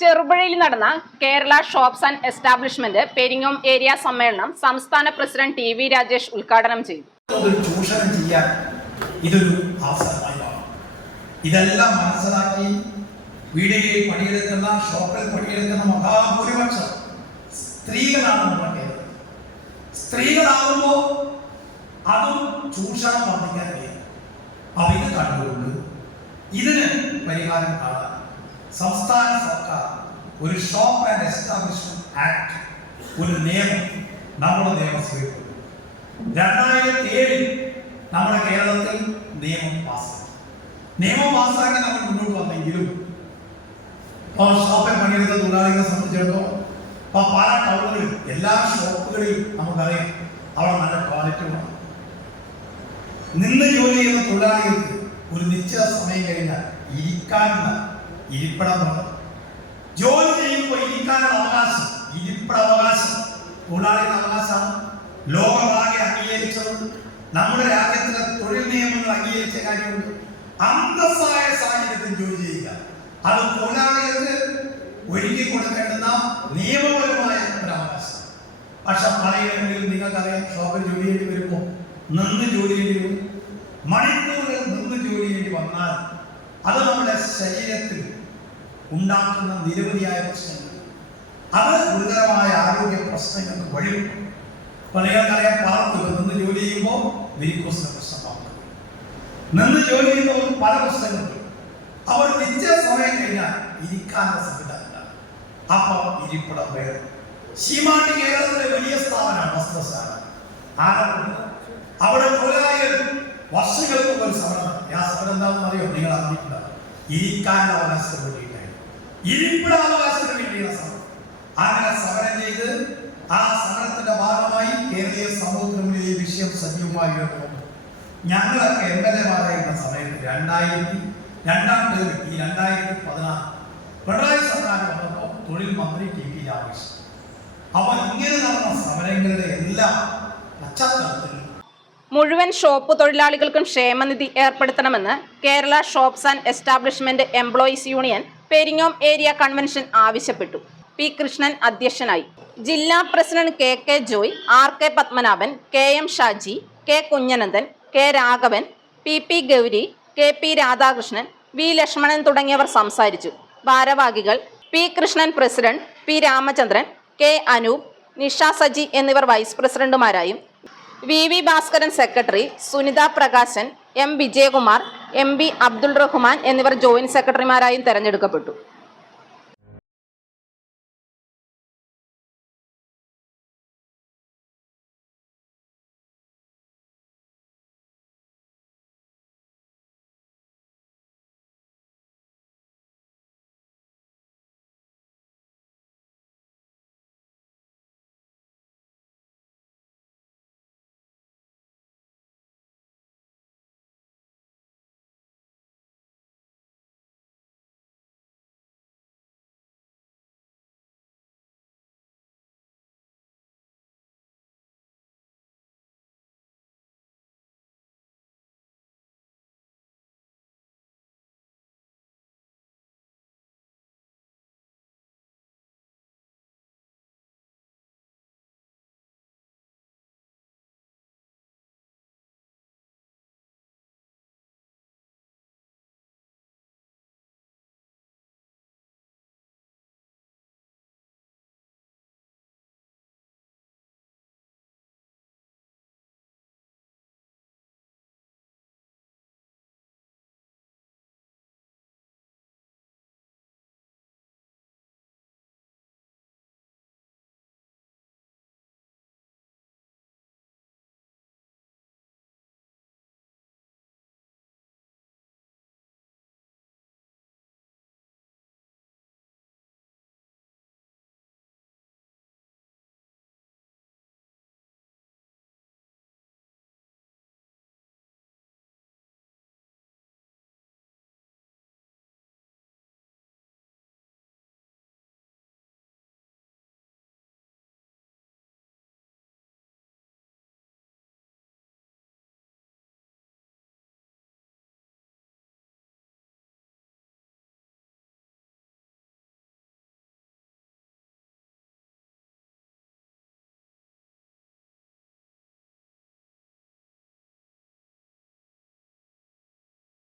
ചെറുപുഴയിൽ നടന്ന Kerala shops and establishment Peringome area സമ്മേളനം സംസ്ഥാന പ്രസിഡന്റ് ടി വി രാജേഷ് ഉദ്ഘാടനം ചെയ്തു. ഇതൊരു അവസരമായി ഇതെല്ലാം മനസ്സിലാക്കി വീടുകളിൽ പണിയെടുക്കുന്ന ഷോപ്പിൽ പണിയെടുക്കുന്ന മഹാഭൂരിപക്ഷം സ്ത്രീകളാണ് നമ്മൾ കേരളത്തിൽ സ്ത്രീകളാകുമ്പോൾ അതും ചൂഷണം വർദ്ധിക്കാൻ കഴിയും. അപ്പൊ ഇത് കണ്ടുകൊണ്ട് ഇതിന് പരിഹാരം കാണാൻ സംസ്ഥാന സർക്കാർ ഒരു ഷോപ്പ് ആൻഡ് എസ്റ്റാബ്ലിഷ്മെന്റ് ആക്ട് ഒരു നിയമം നമ്മുടെ നിയമസഭയിൽ. രണ്ടായിരത്തി ഏഴിൽ നമ്മുടെ കേരളത്തിൽ നിയമം പാസ്സാക്കി നിയമം പാസ്സാക്കി നമ്മൾ മുന്നോട്ട് വന്നെങ്കിലും ഇപ്പോൾ ഷോപ്പിൽ പണിയെടുത്ത തൊഴിലാളികളെ സംബന്ധിച്ചിടത്തോളം ഇപ്പോൾ പല ടൗണുകളിൽ എല്ലാ ഷോപ്പുകളിലും നമുക്കറിയാം അവിടെ നല്ല ക്വാളിറ്റി വേണം നിന്ന് ജോലി ചെയ്യുന്ന തൊഴിലാളികൾക്ക് ഒരു നിശ്ചിത സമയം കഴിഞ്ഞാൽ ഇരിക്കാനുള്ള ഇരിപ്പിടം. വേണം ജോലി ചെയ്യുമ്പോൾ ഇരിക്കാനുള്ള അവകാശം. ഇരിപ്പിട അവകാശം തൊഴിലാളികളുടെ അവകാശമാണ് ലോകമാകെ അംഗീകരിച്ചത് നമ്മുടെ രാജ്യത്തിലെ തൊഴിൽ നിയമങ്ങൾ അംഗീകരിച്ച കാര്യമുണ്ട്. അന്തസ്സായ സാഹചര്യത്തിൽ ജോലി ചെയ്യുക. അത് തൊഴിലാളികൾക്ക് ഒരുക്കി കൊടുക്കേണ്ടുന്ന നിയമപരമായ ഒരു പക്ഷെ പലയിടങ്ങളിൽ നിങ്ങൾക്കറിയാം ഷോപ്പിൽ ജോലി ചെയ്യേണ്ടി വരുമ്പോൾ നിന്ന് ജോലി ചെയ്യേണ്ടി വരും. മണിക്കൂറുകൾ നിന്ന് ജോലി ചെയ്യേണ്ടി വന്നാൽ അത് നമ്മുടെ ശരീരത്തിൽ ഉണ്ടാക്കുന്ന നിരവധിയായ പ്രശ്നങ്ങൾ. അത് ഗുരുതരമായ ആരോഗ്യ പ്രശ്നങ്ങൾക്ക് വഴിവെക്കും അപ്പോൾ നിങ്ങൾക്കറിയാം നിന്ന് ജോലി ചെയ്യുമ്പോൾ വെരിക്കോസിന്റെ പ്രശ്നമാകും. നിന്ന് ജോലി ചെയ്യുമ്പോൾ പല പ്രശ്നങ്ങളുണ്ട് അവർ നിശ്ചയ സമയം കഴിഞ്ഞാൽ ഇരിക്കാനുള്ള സംവിധാനം അപ്പോൾ ഇരിപ്പിടം വേണം. ശീമാട്ടി കേരളത്തിലെ വലിയ സ്ഥാപനമാണ് വസ്ത്രശാല. ആരാണ് അവിടെ തൊഴിലാളികൾ വർഷങ്ങൾക്ക് ഒരു സമരം. ആ സമരം എന്താണെന്ന് അറിയോ നിങ്ങൾ അറിഞ്ഞിട്ടുണ്ടാവും. ഇരിക്കാനുള്ള അവകാശം വേണ്ടിയിട്ടായിരുന്നു ഇരിപ്പിട അവകാശത്തിന് വേണ്ടിയുള്ള സമരം അങ്ങനെ സമരം ചെയ്ത്? ആ സമരത്തിന്റെ ഭാഗമായി കേരളീയ സമൂഹത്തിന് വിഷയം സജീവമായി ഉയർന്നു ഞങ്ങളൊക്കെ എം എൽ എമാരായിരുന്ന സമയത്ത് രണ്ടായിരത്തി രണ്ടാം തീയതി ഈ രണ്ടായിരത്തി പതിനാറ് പിണറായി സർക്കാർ വന്നപ്പോൾ തൊഴിൽ മന്ത്രി ടി പി രാമകൃഷ്ണൻ. അപ്പൊ ഇങ്ങനെ നടന്ന സമരങ്ങളുടെ എല്ലാ പശ്ചാത്തലത്തിൽ മുഴുവൻ ഷോപ്പ് തൊഴിലാളികൾക്കും ക്ഷേമനിധി ഏർപ്പെടുത്തണമെന്ന് Kerala shops and establishment employees union Peringome area convention ആവശ്യപ്പെട്ടു. പി കൃഷ്ണൻ അധ്യക്ഷനായി. ജില്ലാ president K K Joy R K Padmanabhan K M Shaji K Kunhanandan K Raghavan P P Gauri K P Radhakrishnan V Lakshmanan തുടങ്ങിയവർ സംസാരിച്ചു. ഭാരവാഹികൾ P Krishnan president P Ramachandran K Anoop Nisha Saji എന്നിവർ vice പ്രസിഡന്റുമാരായും. V V Bhaskaran secretary Sunitha Prakashan M Vijayakumar M B Abdul Rahman എന്നിവർ joint സെക്രട്ടറിമാരായും തെരഞ്ഞെടുക്കപ്പെട്ടു.